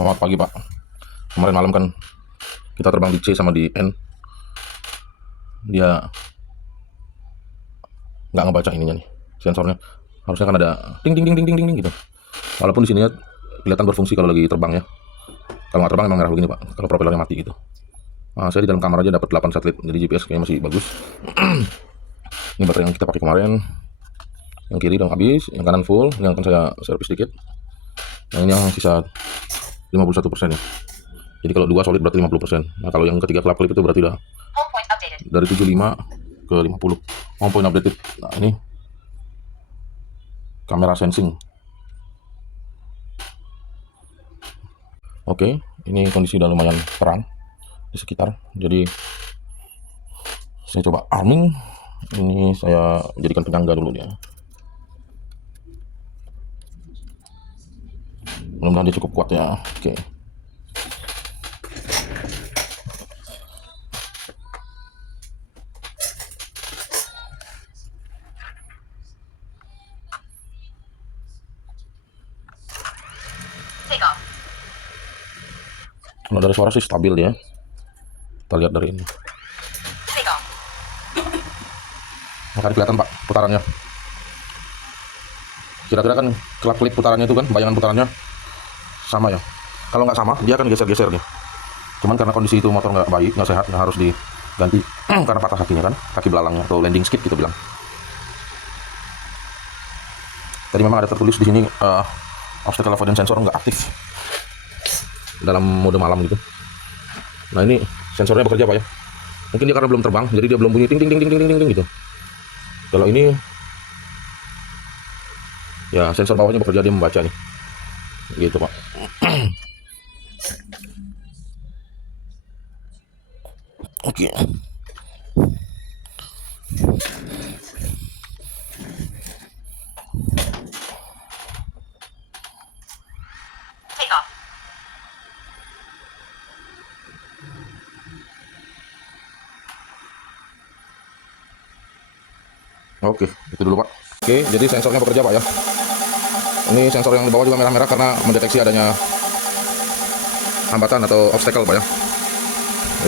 Selamat pagi Pak. Kemarin malam kan kita terbang di C sama di N. Dia nggak ngebaca ininya nih, sensornya. Harusnya kan ada ding ding ding ding ding ding gitu. Walaupun di sini ya kelihatan berfungsi kalau lagi terbang ya. Kalau nggak terbang emang merah begini Pak. Kalau propellernya mati gitu. Nah, saya di dalam kamar aja dapat 8 satelit. Jadi GPS kayaknya masih bagus. Ini baterai yang kita pakai kemarin. Yang kiri udah habis, yang kanan full. Yang akan saya servis sedikit. Nah, ini yang sisa 51% ya. Jadi kalau dua solid berarti 50%. Nah, kalau yang ketiga kelap-kelip itu berarti udah dari 75 ke 50. Home point updated. Nah, ini kamera sensing. Oke, ini kondisi udah lumayan terang di sekitar. Jadi saya coba arming. Ini saya jadikan penyangga dulu dia. Mudah-mudahan dia cukup kuat ya. Oke. Kalau dari suara sih stabil ya. Kita lihat dari ini. Akan kelihatan Pak putarannya. Kira-kira kan kelap-kelip putarannya itu kan, bayangan putarannya sama ya. Kalau nggak sama, dia akan geser-geser nih. Cuman karena kondisi itu motor nggak baik, nggak sehat, harus diganti karena patah kakinya kan, kaki belalangnya atau landing skid gitu bilang. Tadi memang ada tertulis di sini obstacle avoidance sensor nggak aktif dalam mode malam gitu. Nah ini sensornya bekerja Pak ya. Mungkin dia karena belum terbang, jadi dia belum bunyi ting ting ting ting ting ting gitu. Kalau ini ya sensor bawahnya bekerja, dia membaca nih. Gitu Pak. Oke. Oke, itu dulu Pak. Oke, jadi sensornya bekerja Pak ya. Ini sensor yang di bawah juga merah-merah karena mendeteksi adanya hambatan atau obstacle Pak ya.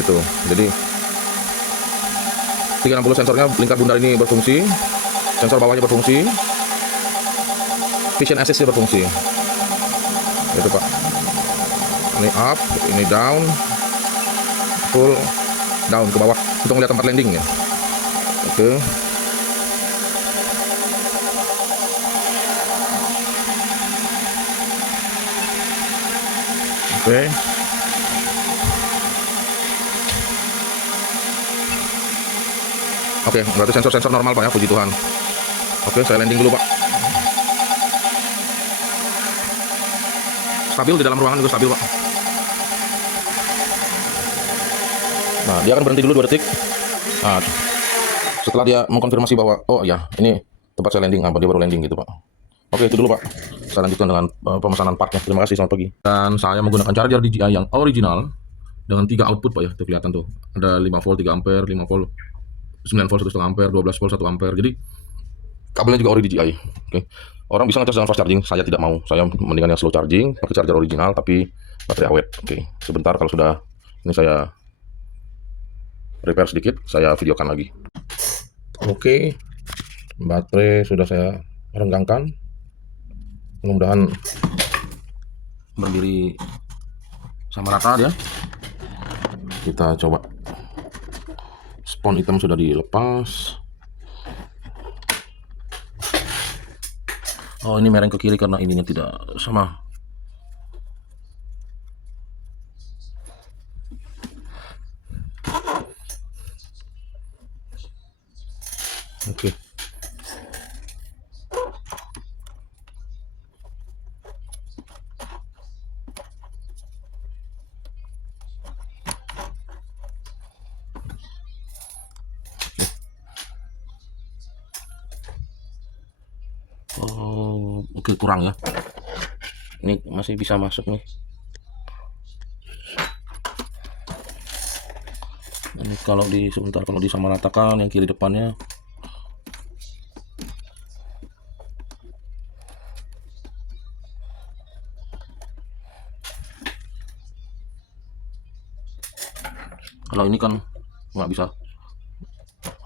Itu, jadi 360 sensornya, lingkar bundar ini berfungsi, sensor bawahnya berfungsi, vision assist berfungsi. Itu Pak. Ini up, ini down, full down ke bawah untuk melihat tempat landing ya. Oke. Oke. Oke, berarti sensor-sensor normal Pak ya, puji Tuhan. Oke, saya landing dulu Pak. Stabil di dalam ruangan juga stabil Pak. Nah, dia akan berhenti dulu 2 detik. Nah, setelah dia mengkonfirmasi bahwa oh ya, ini tempat saya landing, dia baru landing gitu Pak. Oke, itu dulu Pak. Saya lanjutkan dengan pemesanan partnya. Terima kasih, selamat pagi. Dan saya menggunakan charger DJI yang original dengan 3 output Pak ya, itu kelihatan tuh. Ada 5 volt 3 ampere, 5 volt 9 volt 1,5 ampere, 12 volt 1 ampere. Jadi kabelnya juga ori DJI. Oke. Orang bisa ngecas dengan fast charging, saya tidak mau. Saya mendingan yang slow charging, pakai charger original tapi baterai awet. Oke. Sebentar kalau sudah ini saya repair sedikit, saya videokan lagi. Oke. Baterai sudah saya renggangkan. Mudah-mudahan berdiri sama rata dia. Kita coba. Spon hitam sudah dilepas. Oh, ini mereng ke kiri karena ininya tidak sama. Oke. Oh, oke, kurang ya. Ini masih bisa masuk nih. Ini kalau sebentar kalau disamaratakan yang kiri depannya. Kalau ini kan nggak bisa.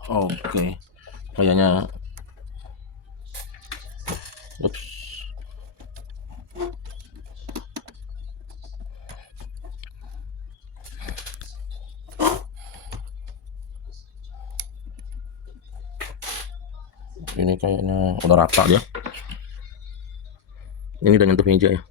Oke, kayaknya. Ups. Ini kayaknya udah rata dia. Ini udah nyentuh meja ya.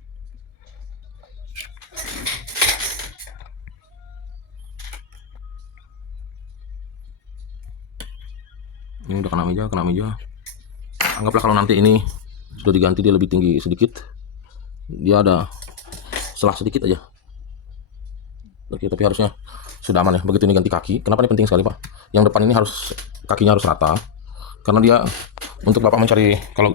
Ini udah kena meja. Anggaplah kalau nanti ini sudah diganti dia lebih tinggi sedikit, dia ada selah sedikit aja. Oke, tapi harusnya sudah aman ya. Begitu ini ganti kaki, kenapa ini penting sekali Pak? Yang depan ini kakinya harus rata, karena dia untuk Bapak kalau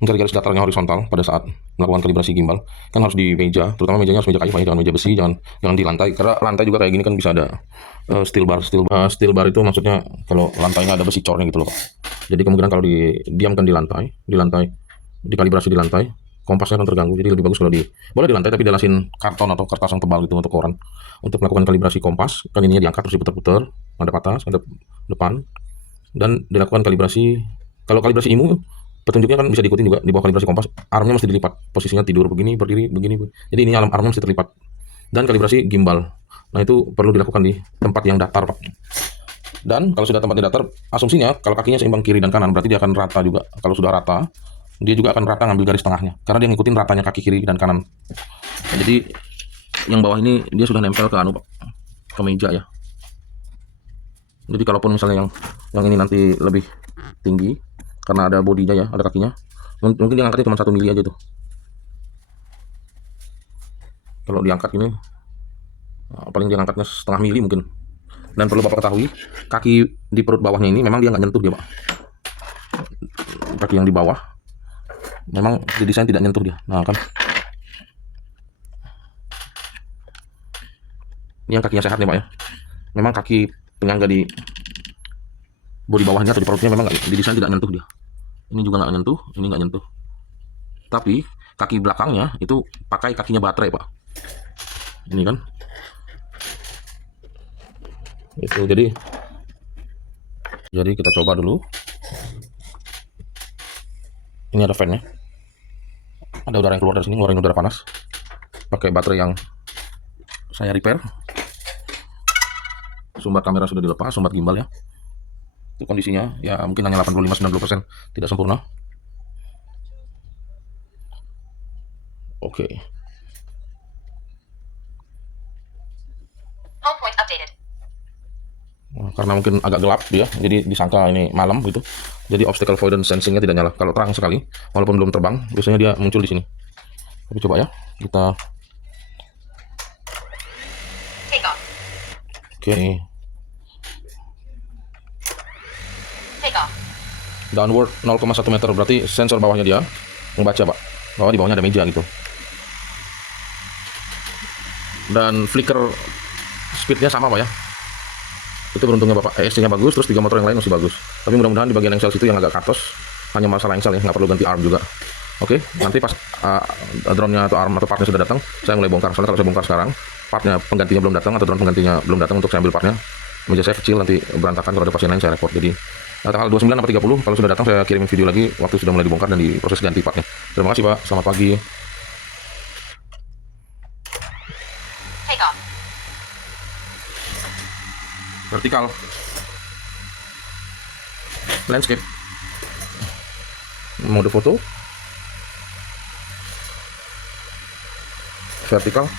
mencari garis datarnya horizontal pada saat melakukan kalibrasi gimbal kan harus di meja, terutama mejanya harus meja kayu Pak, jangan meja besi, jangan di lantai, karena lantai juga kayak gini kan bisa ada steel bar itu maksudnya kalau lantainya ada besi cornya gitu loh Pak. Jadi kemungkinan kalau didiamkan di lantai dikalibrasi di lantai, kompasnya akan terganggu. Jadi lebih bagus kalau boleh di lantai tapi dialasin karton atau kertas yang tebal gitu untuk koran untuk melakukan kalibrasi kompas. Kan ininya diangkat terus diputar-putar, ada atas, ada depan, dan dilakukan kalibrasi. Kalau kalibrasi IMU petunjuknya kan bisa diikutin juga di bawah kalibrasi kompas, armnya mesti dilipat, posisinya tidur begini, berdiri begini. Jadi ini armnya mesti terlipat. Dan kalibrasi gimbal, nah itu perlu dilakukan di tempat yang datar Pak. Dan kalau sudah tempatnya datar, asumsinya kalau kakinya seimbang kiri dan kanan berarti dia akan rata juga. Kalau sudah rata, dia juga akan rata ngambil garis tengahnya, karena dia ngikutin ratanya kaki kiri dan kanan. Nah, jadi yang bawah ini dia sudah nempel ke ke meja ya. Jadi kalaupun misalnya yang ini nanti lebih tinggi karena ada bodinya ya, ada kakinya, mungkin dia angkatnya cuma 1 mili aja tuh. Kalau diangkat ini paling dia angkatnya setengah mili mungkin. Dan perlu Bapak ketahui, kaki di perut bawahnya ini memang dia nggak nyentuh dia Pak. Kaki yang di bawah memang didesain tidak nyentuh dia. Nah kan, ini yang kakinya sehat nih Pak ya. Memang kaki penyangga di bodi bawahnya atau di perutnya memang didesain tidak nyentuh dia. Ini juga nggak nyentuh, ini nggak nyentuh. Tapi kaki belakangnya itu pakai kakinya baterai Pak. Ini kan. Itu jadi kita coba dulu. Ini ada fan-nya. Ada udara yang keluar dari sini, ngeluarin udara panas. Pakai baterai yang saya repair. Sumbat kamera sudah dilepas, sumbat gimbal ya. Itu kondisinya ya mungkin hanya 85-90%, tidak sempurna. Oke. Home point updated. Karena mungkin agak gelap dia, jadi disangka ini malam gitu. Jadi obstacle avoidance sensingnya tidak nyala. Kalau terang sekali, walaupun belum terbang, biasanya dia muncul di sini. Tapi coba ya, kita. Take off. Oke. Take off. Downward 0,1 meter, berarti sensor bawahnya dia membaca Pak, bahwa di bawahnya ada meja gitu. Dan flicker speednya sama Pak ya. Itu beruntungnya Bapak, ESC-nya bagus, terus 3 motor yang lain masih bagus. Tapi mudah-mudahan di bagian engsel situ yang agak katos, hanya masalah engsel ya, nggak perlu ganti arm juga. Oke, nanti pas drone-nya atau arm atau partnya sudah datang, saya mulai bongkar. Soalnya kalau saya bongkar sekarang, partnya penggantinya belum datang atau drone penggantinya belum datang untuk saya ambil partnya. Meja saya kecil, nanti berantakan kalau ada pasien lain saya repot. Jadi tanggal 29 atau 30 kalau sudah datang saya kirim video lagi waktu sudah mulai dibongkar dan diproses ganti partnya. Terima kasih Pak, selamat pagi. Take off. Vertikal, landscape, mode foto, vertikal,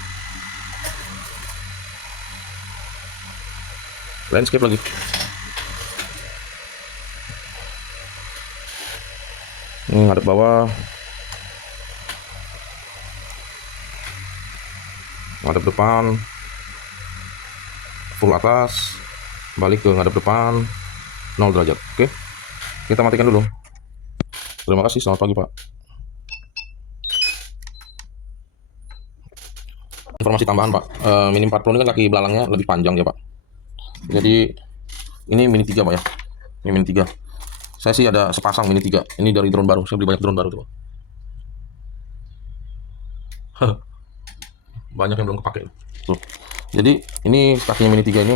landscape lagi. Ini ngadep bawah, ngadep depan, full atas, balik ke ngadep depan, 0 derajat. Oke, kita matikan dulu. Terima kasih, selamat pagi Pak. Informasi tambahan Pak, Mini 40 ini kan kaki belalangnya lebih panjang ya Pak. Jadi ini Mini 3 Pak ya, ini Mini 3. Saya sih ada sepasang Mini 3, ini dari drone baru, saya beli banyak drone baru tuh Pak. Banyak yang belum kepake tuh. Jadi ini kakinya Mini 3 ini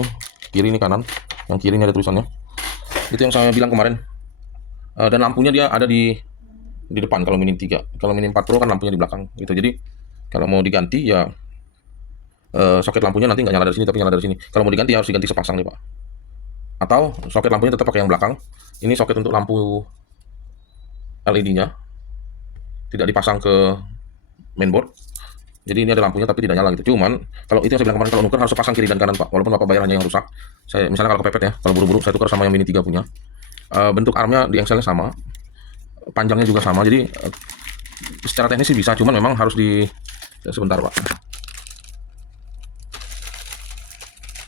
kiri ini kanan, yang kiri ini ada tulisannya. Itu yang saya bilang kemarin. Dan lampunya dia ada di depan kalau Mini 3. Kalau Mini 4 Pro kan lampunya di belakang gitu. Jadi kalau mau diganti ya soket lampunya nanti nggak nyala dari sini tapi nyala dari sini. Kalau mau diganti harus diganti sepasang nih Pak. Atau soket lampunya tetap pakai yang belakang. Ini soket untuk lampu LED-nya. Tidak dipasang ke mainboard. Jadi ini ada lampunya tapi tidak nyala gitu. Cuman kalau itu yang saya bilang kemarin, kalau nuker harus pasang kiri dan kanan Pak. Walaupun Bapak bayar hanya yang rusak. Saya misalnya kalau kepepet ya, kalau buru-buru saya tukar sama yang Mini 3 punya. Bentuk armnya di engselnya sama. Panjangnya juga sama. Jadi secara teknis sih bisa, cuman memang harus sebentar Pak.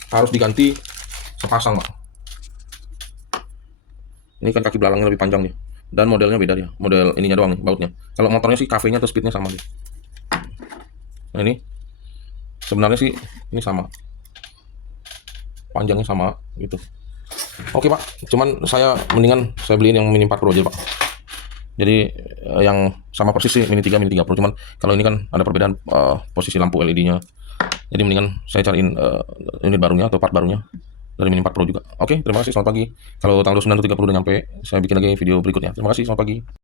Harus diganti sepasang Pak. Ini kan kaki belakangnya lebih panjang nih. Dan modelnya beda dia. Model ininya doang nih, bautnya. Kalau motornya sih KV-nya atau speednya sama nih. Nah ini sebenarnya sih ini sama, panjangnya sama gitu. Oke Pak, cuman saya mendingan saya beliin yang Mini 4 Pro aja Pak. Jadi yang sama persis sih Mini 3 Pro, cuman kalau ini kan ada perbedaan posisi lampu LED-nya. Jadi mendingan saya cariin unit barunya atau part barunya dari Mini 4 Pro juga. Oke, terima kasih, selamat pagi. Kalau tanggal 29 atau 30 udah nyampe, saya bikin lagi video berikutnya. Terima kasih, selamat pagi.